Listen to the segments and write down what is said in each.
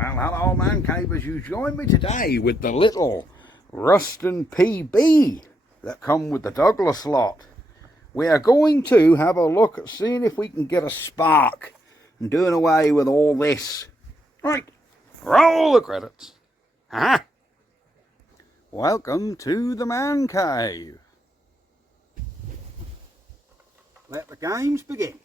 Well, hello man cavers, you join me today with the little Ruston PB that come with the Douglas lot. We are going to have a look at seeing if we can get a spark and doing away with all this. Right, roll the credits. Ha! Welcome to the man cave. Let the games begin.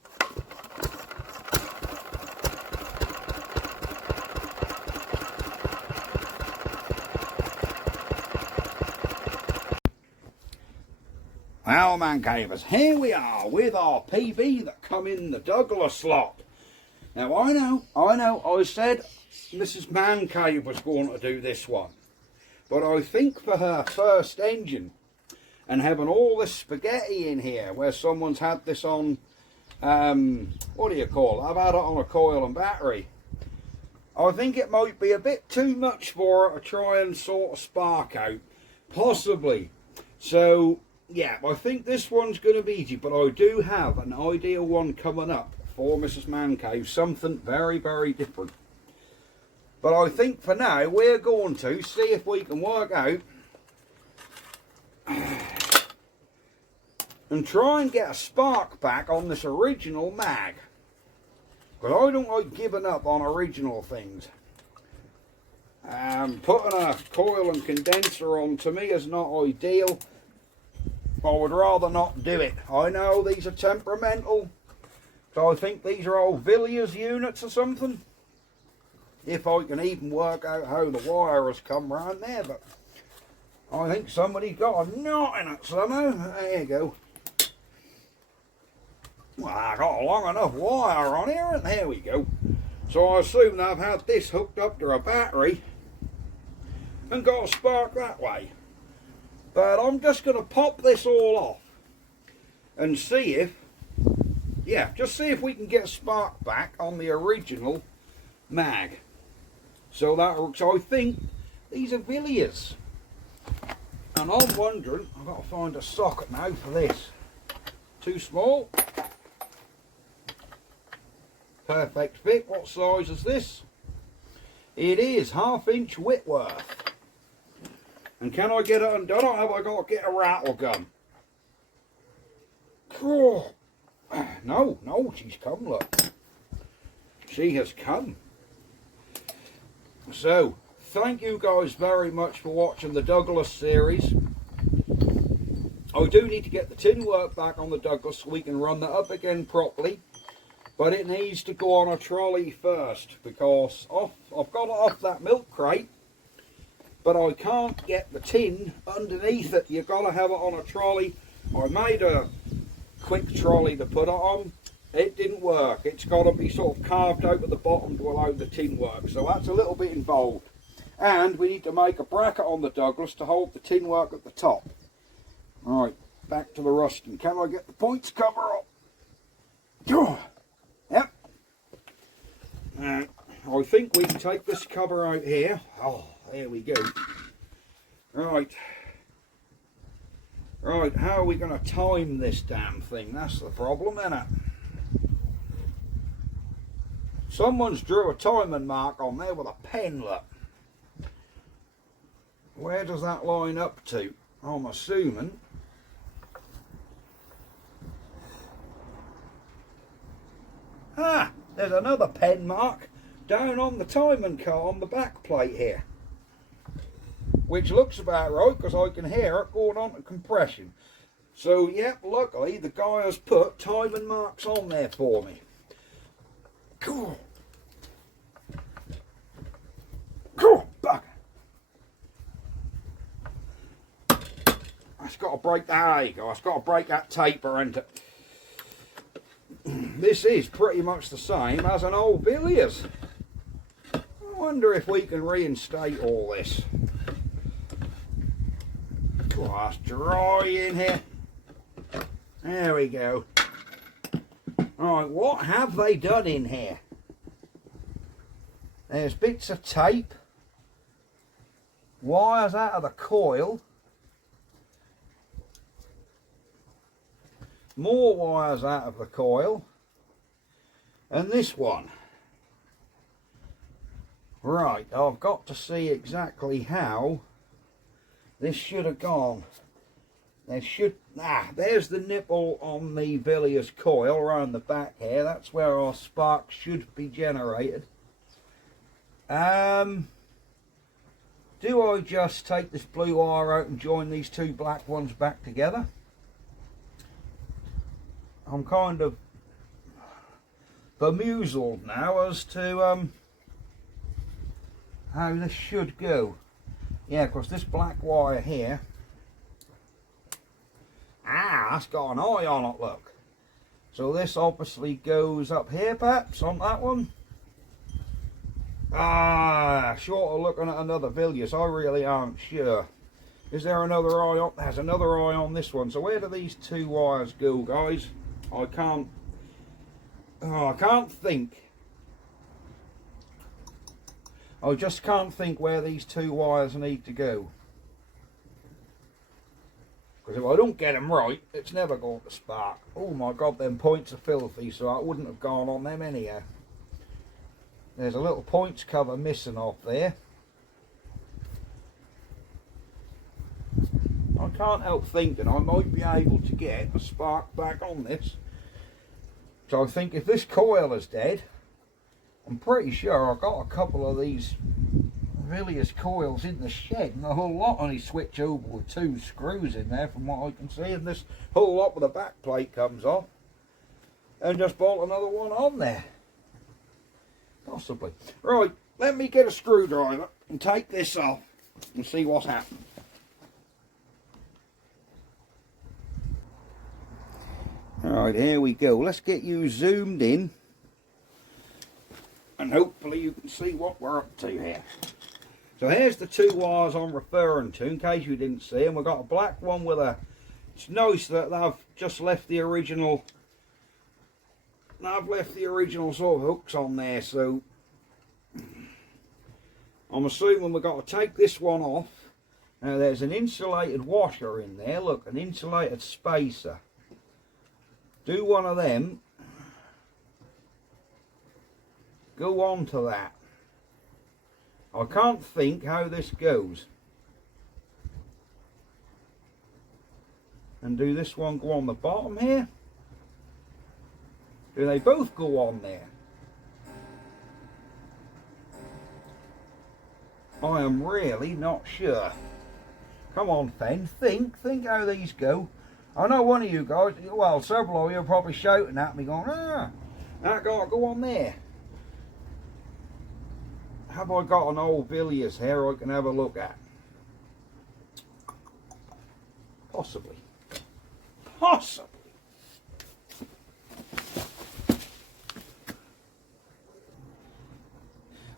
Well, man cavers, here we are with our PB that come in the Douglas lot. Now I know, I said Mrs. Man Cave was going to do this one. But I think for her first engine, and having all this spaghetti in here, where someone's had this on, what do you call it? I've had it on a coil and battery. I think it might be a bit too much for her to try and sort of spark out. Possibly. So, yeah, I think this one's going to be easy, but I do have an ideal one coming up for Mrs. Man Cave, something very, very different. But I think for now we're going to see if we can work out and try and get a spark back on this original mag. Because I don't like giving up on original things. Putting a coil and condenser on to me is not ideal. I would rather not do it. I know these are temperamental, so I think these are old Villiers units or something. If I can even work out how the wire has come round there, but I think somebody's got a knot in it somehow. There you go. Well, I got a long enough wire on here, and there we go. So I assume I've had this hooked up to a battery and got a spark that way. But I'm just going to pop this all off and see if, yeah, just see if we can get a spark back on the original mag. So I think these are Villiers. And I'm wondering, I've got to find a socket now for this. Too small. Perfect fit. What size is this? It is 1/2 inch Whitworth. And can I get it undone, or have I got to get a rattle gun? Oh. No, she's come, look. She has come. So, thank you guys very much for watching the Douglas series. I do need to get the tin work back on the Douglas so we can run that up again properly. But it needs to go on a trolley first, because I've got it off that milk crate. But I can't get the tin underneath it. You've got to have it on a trolley. I made a quick trolley to put it on. It didn't work. It's got to be sort of carved out at the bottom to allow the tin work. So that's a little bit involved. And we need to make a bracket on the Douglas to hold the tin work at the top. Alright, back to the Ruston. Can I get the points cover up? Yep. I think we can take this cover out here. Oh. There we go. Right, how are we going to time this damn thing? That's the problem, isn't it? Someone's drew a timing mark on there with a pen, look. Where does that line up to? I'm assuming. Ah, there's another pen mark down on the timing car on the back plate here. Which looks about right, because I can hear it going on to compression. So, yep, luckily the guy has put timing marks on there for me. Cool. Bugger. I've got to break that, there you go. I've got to break that taper into. This is pretty much the same as an old Villiers. I wonder if we can reinstate all this. Oh, it's dry in here. There we go. Alright, what have they done in here? There's bits of tape, wires out of the coil, more wires out of the coil, and this one. Right, I've got to see exactly how this should have gone. There's the nipple on the Villiers coil around the back here. That's where our spark should be generated. Do I just take this blue wire out and join these two black ones back together? I'm kind of bemuseled now as to how this should go. Yeah, because this black wire here, that's got an eye on it, look. So this obviously goes up here perhaps on that one. Short of looking at another Villiers, I really aren't sure. Is there another eye on? There's another eye on this one. So where do these two wires go, guys? I can't think. I just can't think where these two wires need to go. Because if I don't get them right, it's never going to spark. Oh my God, them points are filthy, so I wouldn't have gone on them anyhow. There's a little points cover missing off there. I can't help thinking I might be able to get a spark back on this. So I think if this coil is dead, I'm pretty sure I've got a couple of these Villiers coils in the shed, and a whole lot only switch over with two screws in there from what I can see, and this whole lot with the back plate comes off, and just bolt another one on there. Possibly. Right, let me get a screwdriver and take this off and see what's happened. Alright, here we go. Let's get you zoomed in, and hopefully you can see what we're up to here. So here's the two wires I'm referring to, in case you didn't see them. We've got a black one with a... It's nice that they've just left the original... I've left the original sort of hooks on there, so... I'm assuming we've got to take this one off. Now there's an insulated washer in there, look, an insulated spacer. Do one of them. Go on to that. I can't think how this goes. And do this one go on the bottom here? Do they both go on there? I am really not sure. Come on, Fen, think how these go. I know one of you guys, well, several of you are probably shouting at me going, that got to go on there. Have I got an old Villiers here I can have a look at? Possibly. Possibly.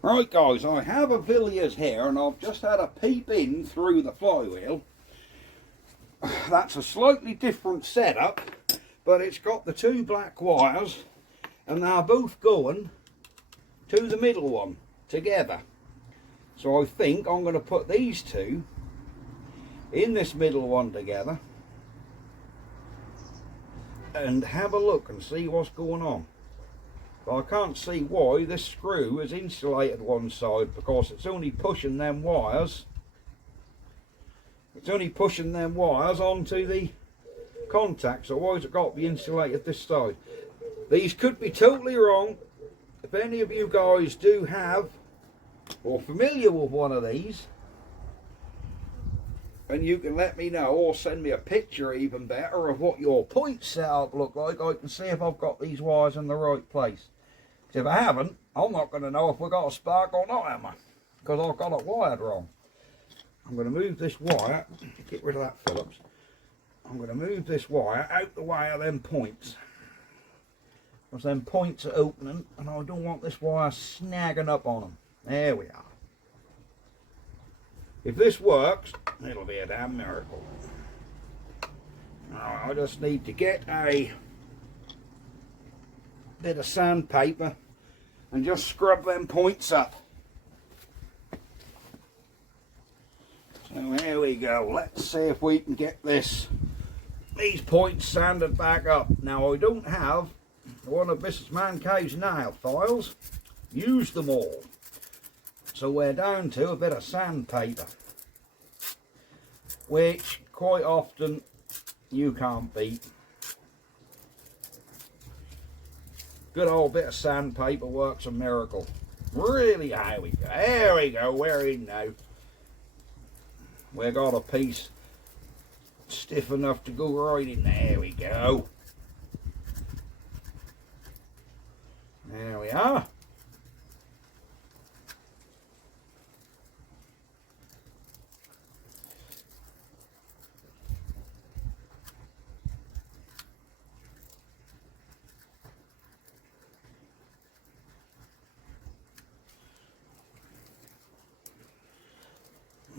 Right guys, I have a Villiers here and I've just had a peep in through the flywheel. That's a slightly different setup, but it's got the two black wires and they're both going to the middle one together. So I think I'm going to put these two in this middle one together and have a look and see what's going on. But I can't see why this screw is insulated one side, because it's only pushing them wires. It's only pushing them wires onto the contact, so why has it got to be insulated this side? These could be totally wrong. If any of you guys do have or familiar with one of these, and you can let me know or send me a picture even better of what your point setup look like, I can see if I've got these wires in the right place. If I haven't, I'm not going to know if we've got a spark or not, am I? Because I've got it wired wrong. I'm going to move this wire, get rid of that Phillips. I'm going to move this wire out the way of them points. Because them points are opening and I don't want this wire snagging up on them. There we are. If this works, it'll be a damn miracle. Now, I just need to get a bit of sandpaper and just scrub them points up. So here we go. Let's see if we can get these points sanded back up. Now I don't have one of Mrs. Mancave's nail files. Use them all. So we're down to a bit of sandpaper, which quite often you can't beat. Good old bit of sandpaper works a miracle. Really, here we go. There we go. We're in now. We got a piece stiff enough to go right in there. There we go. There we are.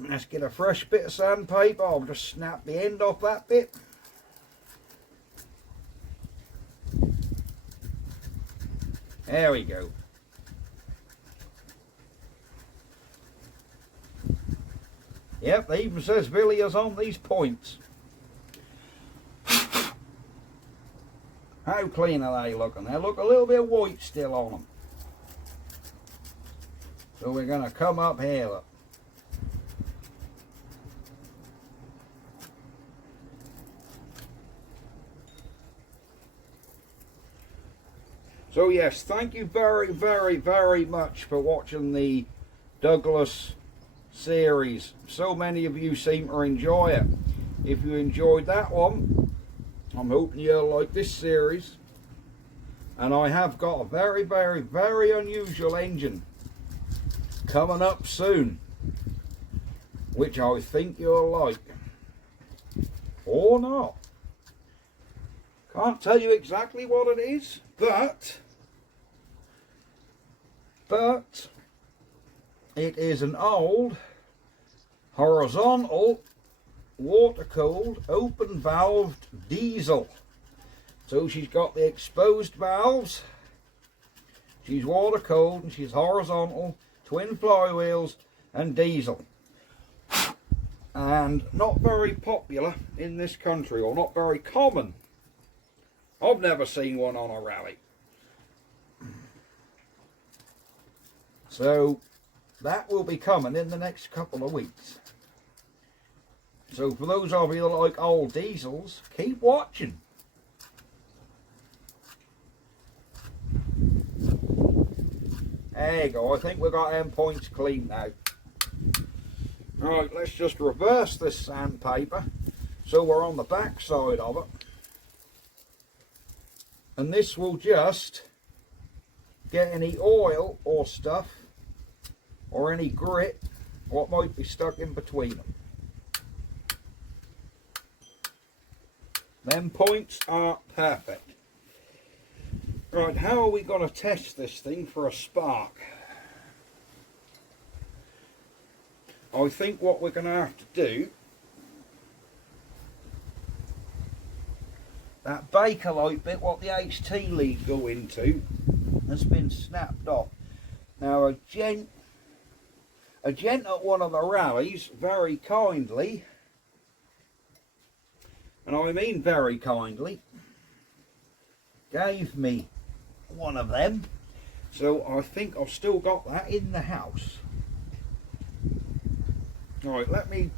Let's get a fresh bit of sandpaper. I'll just snap the end off that bit. There we go. Yep, they even says Villiers on these points. How clean are they looking? They look a little bit white still on them. So we're going to come up here, look. So yes, thank you very, very, very much for watching the Douglas series. So many of you seem to enjoy it. If you enjoyed that one, I'm hoping you'll like this series. And I have got a very, very, very unusual engine coming up soon, which I think you'll like. Or not. Can't tell you exactly what it is, but it is an old horizontal water-cooled open valved diesel. So she's got the exposed valves, she's water-cooled, and she's horizontal, twin flywheels and diesel. And not very popular in this country, or not very common. I've never seen one on a rally. So that will be coming in the next couple of weeks. So for those of you that like old diesels, keep watching. There you go. I think we've got them points clean now. Right, let's just reverse this sandpaper so we're on the back side of it. And this will just get any oil or stuff or any grit what might be stuck in between them. Them points are perfect. Right, how are we going to test this thing for a spark? I think what we're going to have to do, that Bakelite bit, what the HT lead go into, has been snapped off. Now a gent at one of the rallies very kindly, and I mean very kindly, gave me one of them. So I think I've still got that in the house. Right, let me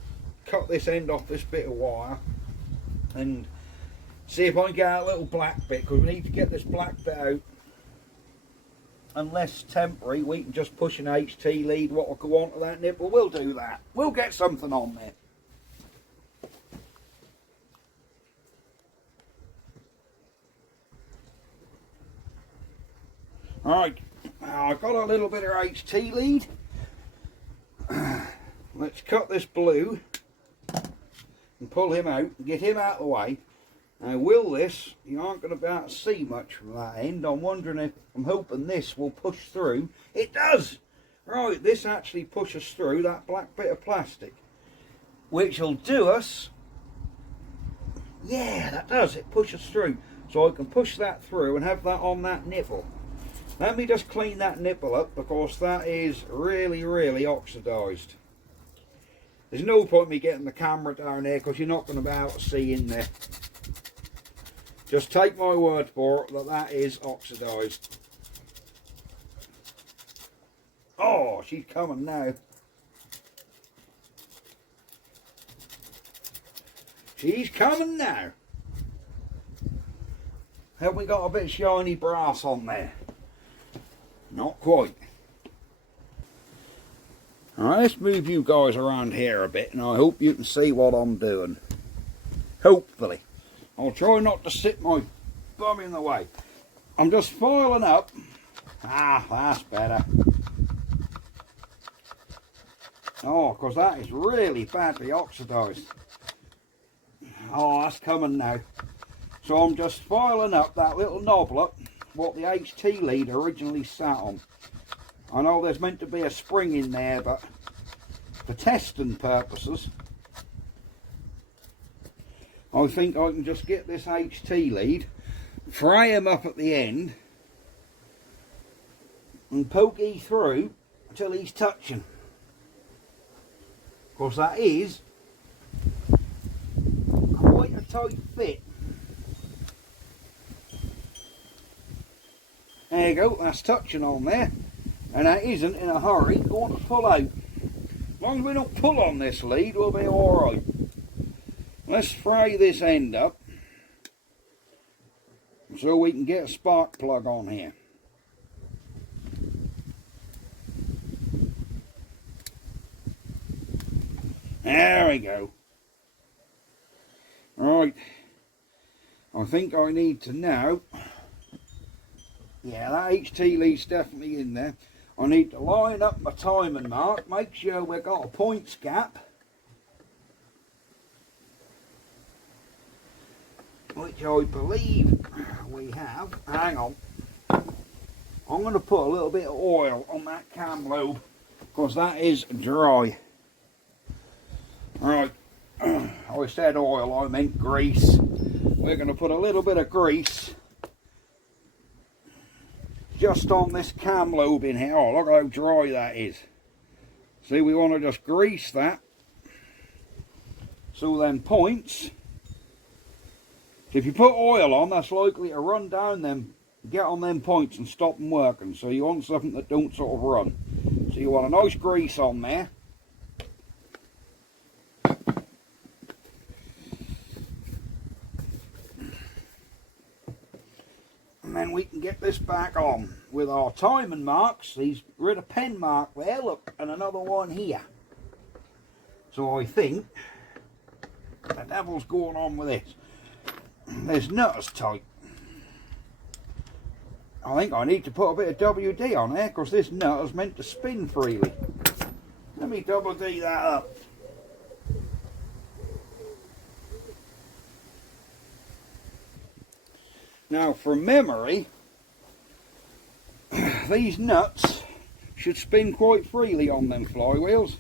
cut this end off this bit of wire and see if I can get a little black bit, because we need to get this black bit out. Unless temporary, we can just push an HT lead what will go onto that nipple. We'll do that. We'll get something on there. Alright, now I've got a little bit of HT lead. Let's cut this blue and pull him out and get him out of the way. Now will this, you aren't going to be able to see much from that end. I'm wondering if, I'm hoping this will push through. It does! Right, this actually pushes through that black bit of plastic, which will do us, yeah, that does, it pushes through. So I can push that through and have that on that nipple. Let me just clean that nipple up, because that is really, really oxidised. There's no point me getting the camera down there, because you're not going to be able to see in there. Just take my word for it that that is oxidised. Oh, she's coming now. She's coming now. Have we got a bit of shiny brass on there? Not quite. Alright, let's move you guys around here a bit and I hope you can see what I'm doing. Hopefully. I'll try not to sit my bum in the way. I'm just filing up. Ah, that's better. Oh, because that is really badly oxidised. Oh, that's coming now. So I'm just filing up that little knobbler, what the HT lead originally sat on. I know there's meant to be a spring in there, but for testing purposes, I think I can just get this HT lead, fry him up at the end, and poke through until he's touching. Of course, that is quite a tight fit. There you go, that's touching on there, and that isn't in a hurry going to pull out. As long as we don't pull on this lead, we'll be alright. Let's fry this end up so we can get a spark plug on here. There we go. Right, I think I need to now, yeah, that HT lead's definitely in there. I need to line up my timing mark, make sure we've got a points gap, which I believe we have. Hang on, I'm going to put a little bit of oil on that cam lobe because that is dry. Right, I said oil, I meant grease. We're going to put a little bit of grease just on this cam lobe in here. Oh, look how dry that is. See, we want to just grease that so then points, if you put oil on, that's likely to run down them, get on them points and stop them working. So you want something that don't sort of run. So you want a nice grease on there. And then we can get this back on with our timing marks. These rid a pen mark there, look, and another one here. So I think the devil's going on with this. This nut is tight. I think I need to put a bit of WD on there because this nut is meant to spin freely. Let me double D that up. Now, from memory, these nuts should spin quite freely on them flywheels.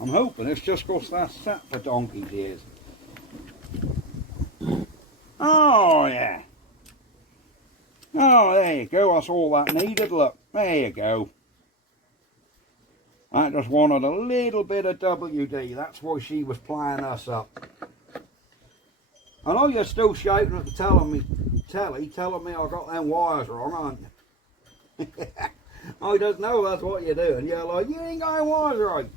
I'm hoping it's just because that's sat for donkey's ears. Oh, yeah. Oh, there you go. That's all that needed. Look, there you go. I just wanted a little bit of WD. That's why she was playing us up. I know you're still shouting at the telly, telling me I got them wires wrong, aren't you? I just know that's what you're doing. You're like, you ain't got them wires right.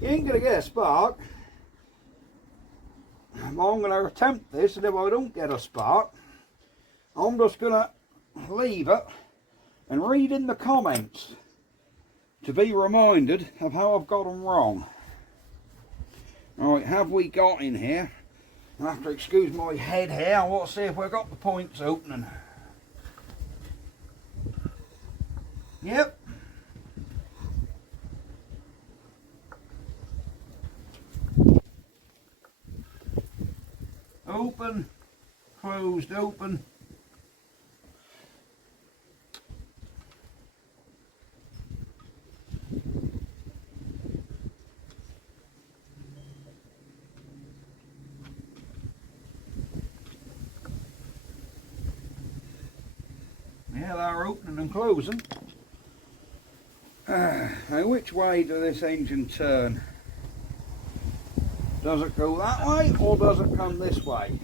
You ain't going to get a spark. I'm going to attempt this, and if I don't get a spark, I'm just going to leave it and read in the comments to be reminded of how I've got them wrong. Right, have we got in here? I'll have to excuse my head here. I want to see if we've got the points opening. Yep. Open, closed, open. Yeah, they're opening and closing. Now, which way does this engine turn? Does it go that way or does it come this way?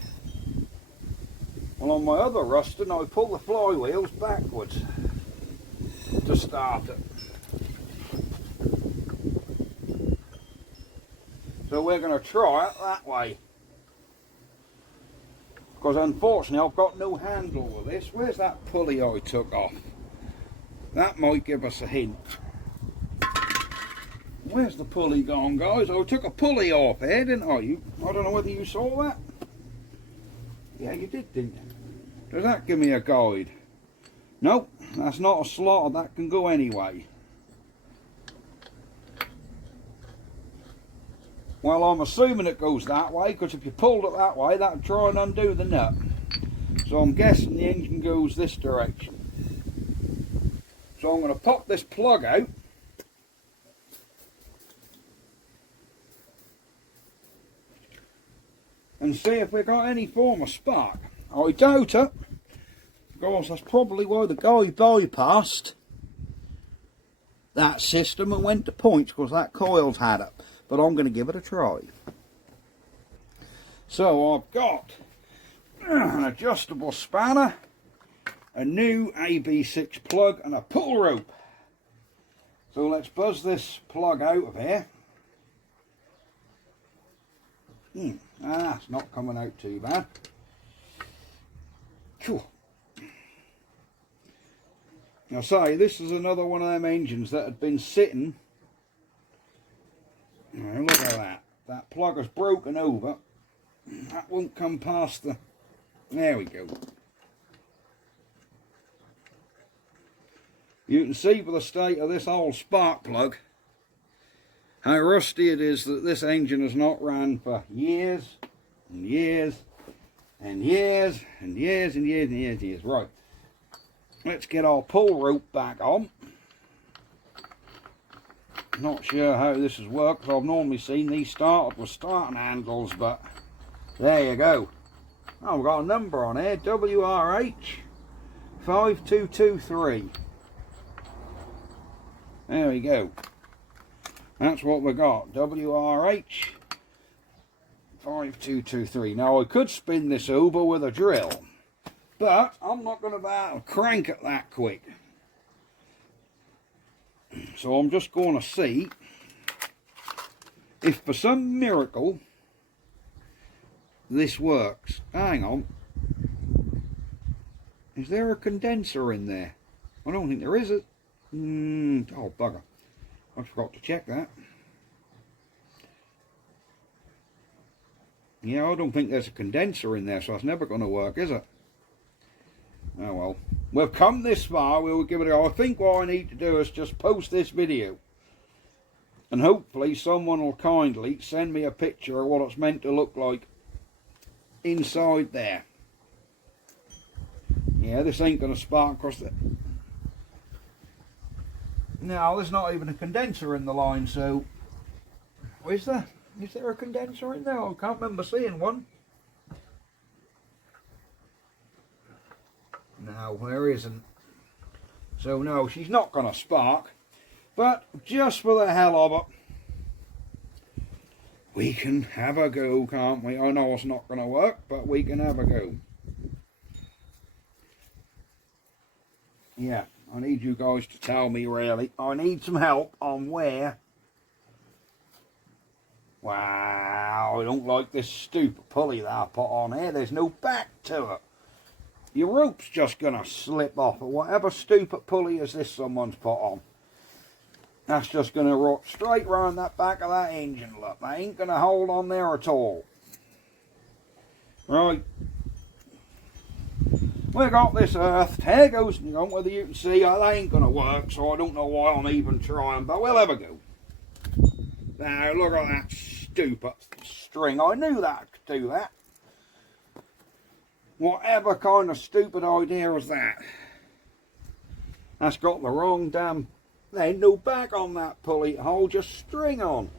Well, on my other Ruston, I pull the flywheels backwards. start it. So we're going to try it that way. Because unfortunately I've got no handle with this. Where's that pulley I took off? That might give us a hint. Where's the pulley gone, guys? I took a pulley off here, didn't I? I don't know whether you saw that. Yeah, you did, didn't you? Does that give me a guide? Nope, that's not a slot. That can go anyway. Well, I'm assuming it goes that way, because if you pulled it that way, that would try and undo the nut. So I'm guessing the engine goes this direction. So I'm going to pop this plug out. And see if we've got any form of spark. I doubt it. Of course, that's probably why the guy bypassed that system and went to points, because that coil's had it. But I'm going to give it a try. So I've got an adjustable spanner, a new AB6 plug and a pull rope. So let's buzz this plug out of here. It's not coming out too bad. Cool. Now say, this is another one of them engines that had been sitting. Now look at that. That plug has broken over. That won't come past the... There we go. You can see by the state of this old spark plug how rusty it is, that this engine has not ran for years and years and years and years and years and years and years. Right, let's get our pull rope back on. Not sure how this has worked, because I've normally seen these started with starting handles, but there you go. Oh, we've got a number on here, WRH 5223. There we go. That's what we got, WRH 5223. Now I could spin this over with a drill, but I'm not going to be able to crank it that quick. So I'm just going to see if for some miracle this works. Hang on. Is there a condenser in there? I don't think there is. Oh bugger. I forgot to check that. Yeah, I don't think there's a condenser in there, so it's never going to work, is it? Oh well. We've come this far, we'll give it a go. I think what I need to do is just post this video. And hopefully someone will kindly send me a picture of what it's meant to look like inside there. Yeah, this ain't going to spark across the... No, there's not even a condenser in the line, so... Is there a condenser in there? I can't remember seeing one. No, there isn't. So no, she's not going to spark. But just for the hell of it, we can have a go, can't we? I know it's not going to work, but we can have a go. Yeah, I need you guys to tell me, really. I need some help on where... Wow, I don't like this stupid pulley that I put on here. There's no back to it. Your rope's just going to slip off, or whatever stupid pulley is this someone's put on. That's just going to rock straight round that back of that engine, look. That ain't going to hold on there at all. Right. We got this earthed. Here goes, you know, whether you can see, that ain't going to work, so I don't know why I'm even trying, but we'll have a go. Now, look at that stupid string. I knew that could do that. Whatever kind of stupid idea is that? That's got the wrong damn... There ain't no back on that pulley to hold your string on.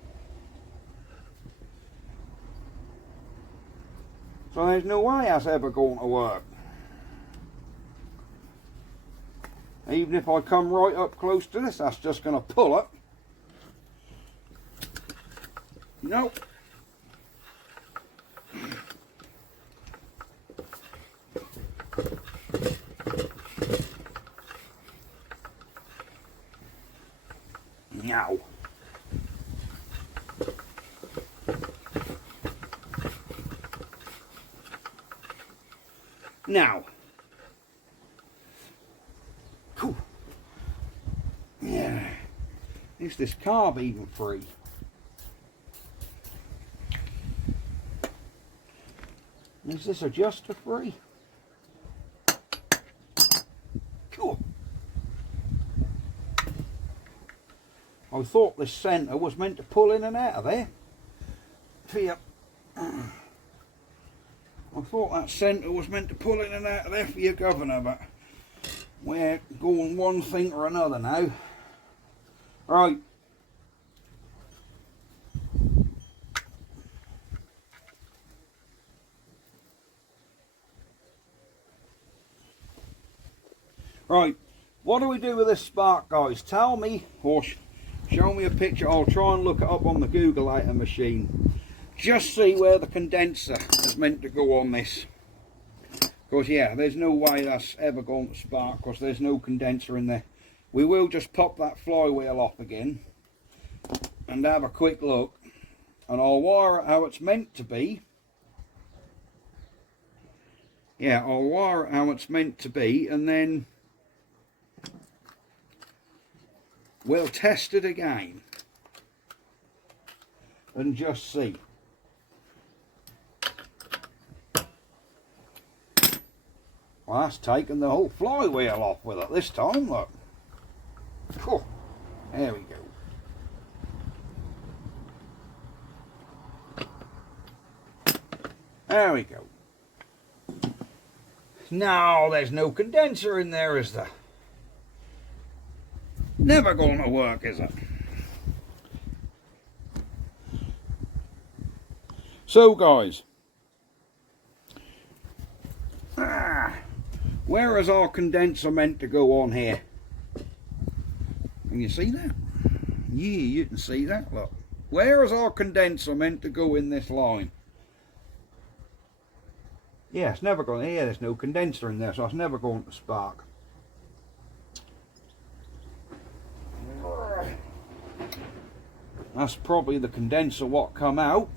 So there's no way that's ever going to work. Even if I come right up close to this, that's just going to pull it. Nope. Now, cool. Yeah, is this carb even free? Is this adjuster free? Cool. I thought this centre was meant to pull in and out of there. I thought that centre was meant to pull in and out of there for your governor, but we're going one thing or another now. Right. Right, what do we do with this spark, guys? Tell me, or show me a picture. I'll try and look it up on the Googleator machine. Just see where the condenser is meant to go on this. Because, yeah, there's no way that's ever going to spark because there's no condenser in there. We will just pop that flywheel off again and have a quick look. And I'll wire it how it's meant to be. Yeah, I'll wire it how it's meant to be, and then we'll test it again and just see. Well, that's taken the whole flywheel off with it this time, look. Whew. There we go. There we go. No, there's no condenser in there, is there? Never going to work, is it? So, guys, where is our condenser meant to go on here? Can you see that? Yeah, you can see that, look. Where is our condenser meant to go in this line? Yeah, it's never going to, yeah, there's no condenser in there, so it's never going to spark. That's probably the condenser what come out.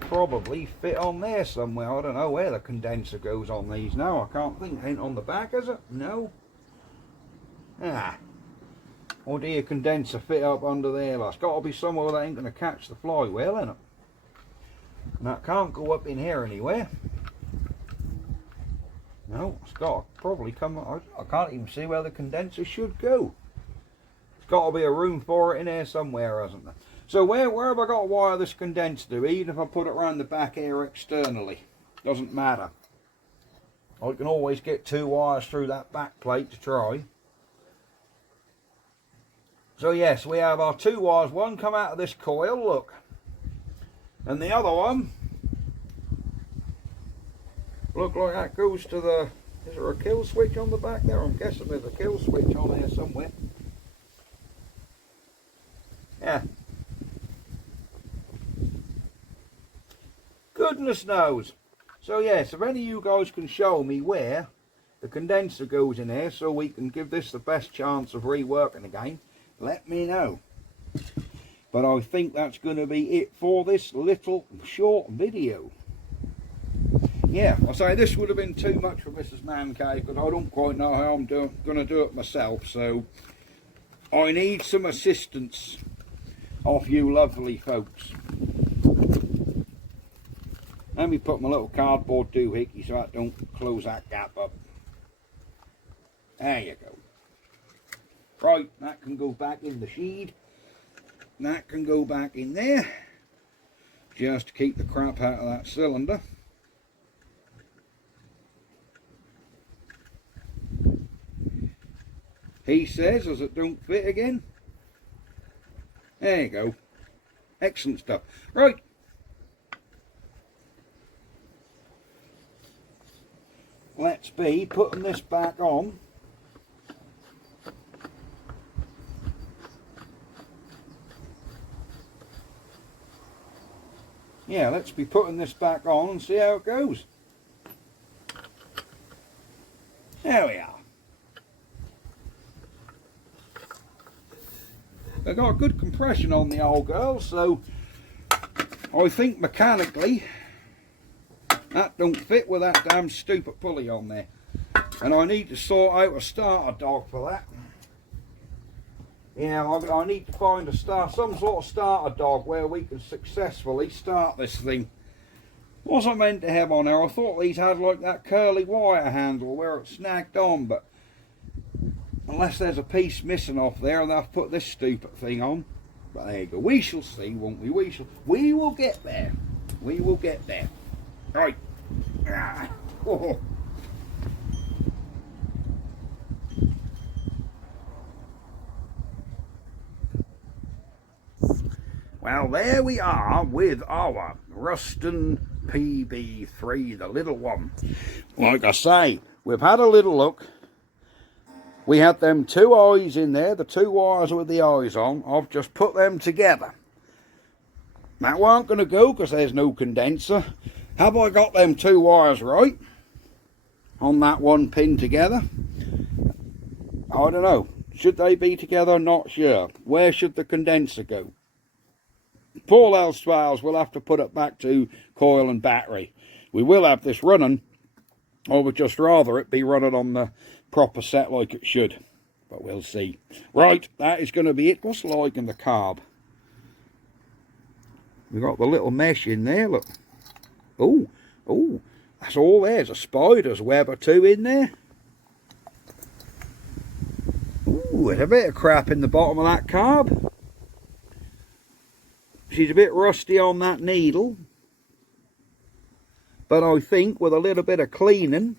Probably fit on there somewhere. I don't know where the condenser goes on these now. I can't think. Ain't on the back, is it? No. Ah. Or do your condenser fit up under there? It's got to be somewhere that ain't going to catch the flywheel, innit? And that can't go up in here anywhere. No, it's got to probably come. I can't even see where the condenser should go. There's got to be a room for it in here somewhere, hasn't there? So where have I got to wire this condenser to? Even if I put it around the back here externally, doesn't matter. I can always get 2 wires through that back plate to try. So yes, we have our 2 wires. One come out of this coil, look, and the other one look like that goes to the. Is there a kill switch on the back there? I'm guessing there's a kill switch on there somewhere. Yeah. Goodness knows. So yes, if any of you guys can show me where the condenser goes in here so we can give this the best chance of reworking again, let me know. But I think that's going to be it for this little short video. Yeah, I say this would have been too much for Mrs. Man Cave because I don't quite know how I'm going to do it myself. So I need some assistance off you lovely folks. Let me put my little cardboard doohickey so I don't close that gap up. There you go. Right, that can go back in the sheed. That can go back in there. Just to keep the crap out of that cylinder. He says as it don't fit again. There you go. Excellent stuff. Right. Let's be putting this back on. Yeah, let's be putting this back on and see how it goes. There we are. They've got a good compression on the old girl, so I think mechanically that don't fit with that damn stupid pulley on there. And I need to sort out a starter dog for that. Yeah, I need to find some sort of starter dog where we can successfully start this thing. Wasn't meant to have on there. I thought these had like that curly wire handle where it's snagged on, but unless there's a piece missing off there, and I've put this stupid thing on. But there you go. We shall see, won't we? We will get there. We will get there. Right. Oh. Well, there we are with our Ruston PB3, the little one. Like I say, we've had a little look. We had them two eyes in there, the two wires with the eyes on. I've just put them together. That weren't going to go because there's no condenser. Have I got them two wires right on that one pin together? I don't know. Should they be together? Not sure. Where should the condenser go? Paul Elswales will have to put it back to coil and battery. We will have this running. I would just rather it be running on the proper set like it should. But we'll see. Right, that is going to be it. What's like in the carb? We've got the little mesh in there, look. Oh, that's all there's a spider's web or two in there. Ooh, there's a bit of crap in the bottom of that carb. She's a bit rusty on that needle. But I think with a little bit of cleaning,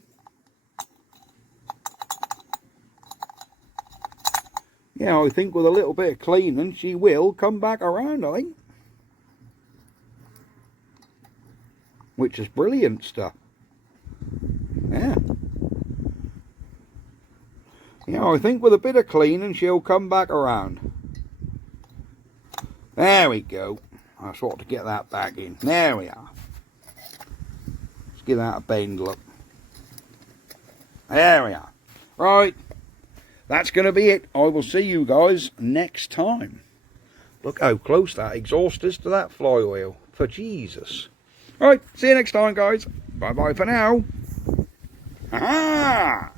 yeah, I think with a little bit of cleaning, she will come back around, I think. Which is brilliant stuff. Yeah. Yeah, I think with a bit of cleaning, she'll come back around. There we go. I sort to get that back in. There we are. Let's give that a bend, look. There we are. Right. That's going to be it. I will see you guys next time. Look how close that exhaust is to that flywheel. For Jesus. Right. See you next time, guys. Bye-bye for now. Aha!